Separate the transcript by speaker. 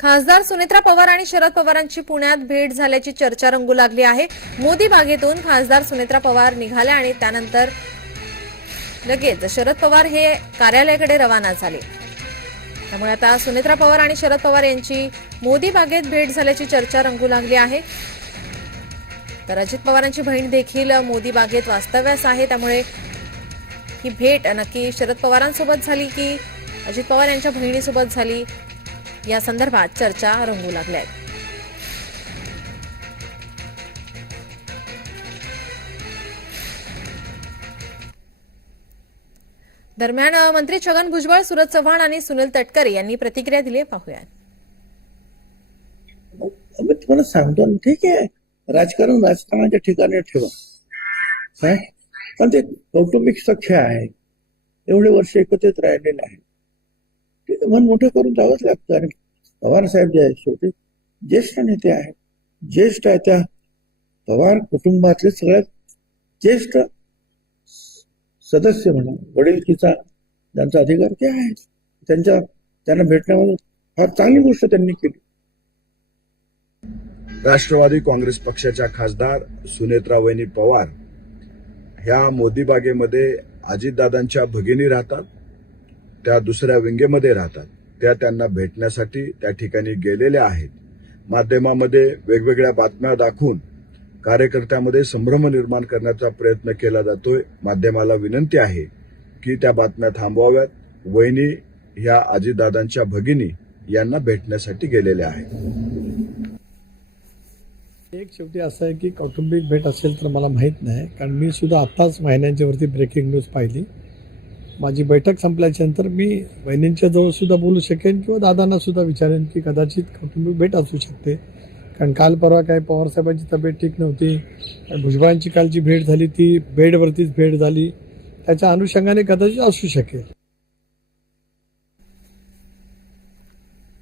Speaker 1: खासदार सुनेत्रा पवार आणि शरद पवारांची पुण्यात भेट झाल्याची चर्चा रंगू लागली आहे. मोदी बागेतून खासदार सुनेत्रा पवार निघाल्या आणि त्यानंतर लगेच शरद पवार हे कार्यालयाकडे रवाना झाले. त्यामुळे आता सुनेत्रा पवार आणि शरद पवार यांची मोदी बागेत भेट झाल्याची चर्चा रंगू लागली आहे. तर अजित पवारांची बहीण देखील मोदी बागेत वास्तव्यास आहे. त्यामुळे ही भेट नक्की शरद पवारांसोबत झाली की अजित पवार यांच्या बहिणीसोबत झाली? या संदर्भात चर्चा रंगू लागल्या आहेत दरम्यान मंत्री छगन भुजबळ सुरज चव्हाण आणि सुनील तटकरे यांनी प्रतिक्रिया दिली आहे. पाहूयात.
Speaker 2: मी तुम्हाला सांगतो ना ठीक आहे. राजकारण राजकारणाच्या ठिकाणी ठेवा. काय पण ते कौटुंबिक सख्य आहे. एवढे वर्ष एकत्रित राहिलेले आहे ते मन मोठं करून जावंच लागतं. आणि पवार साहेब जे आहेत शेवटी ज्येष्ठ नेते आहेत. ज्येष्ठ आहे त्या पवार कुटुंबातले सगळ्यात ज्येष्ठ सदस्य म्हणा वडीलकीचा ज्यांचा अधिकार ते आहे त्यांच्या त्यांना भेटण्यामध्ये फार चांगली गोष्ट त्यांनी केली.
Speaker 3: राष्ट्रवादी काँग्रेस पक्षाच्या खासदार सुनेत्रा वहिनी पवार ह्या मोदी बागेमध्ये अजितदादांच्या भगिनी राहतात. त्या दुसऱ्या विंगेमध्ये राहतात. त्या त्यांना भेटण्यासाठी त्या ठिकाणी गेलेल्या आहेत. माध्यमामध्ये वेगवेगळ्या बातम्या दाखवून कार्यकर्त्यामध्ये संभ्रम निर्माण करण्याचा प्रयत्न केला जातोय. माध्यमाला विनंती आहे की त्या बातम्या थांबवाव्यात. वहिनी ह्या आजीदादांच्या भगिनी यांना भेटण्यासाठी गेलेल्या आहेत.
Speaker 4: एक शेवटी असं आहे की कौटुंबिक भेट असेल तर मला माहीत नाही. कारण मी सुद्धा आत्ताच महिन्यांच्यावरती ब्रेकिंग न्यूज पाहिली. माझी बैठक संपल्याच्या नंतर मी बहिणींच्या जवळ सुद्धा बोलू शकेन किंवा दादांना सुद्धा विचारेन की कदाचित कौटुंबिक भेट असू शकते. कारण काल परवा काय पवारसाहेबांची तब्येत ठीक नव्हती. भुजबळांची कालची भेट झाली ती बेडवरतीच भेट झाली. त्याच्या अनुषंगाने कदाचित असू शकेल.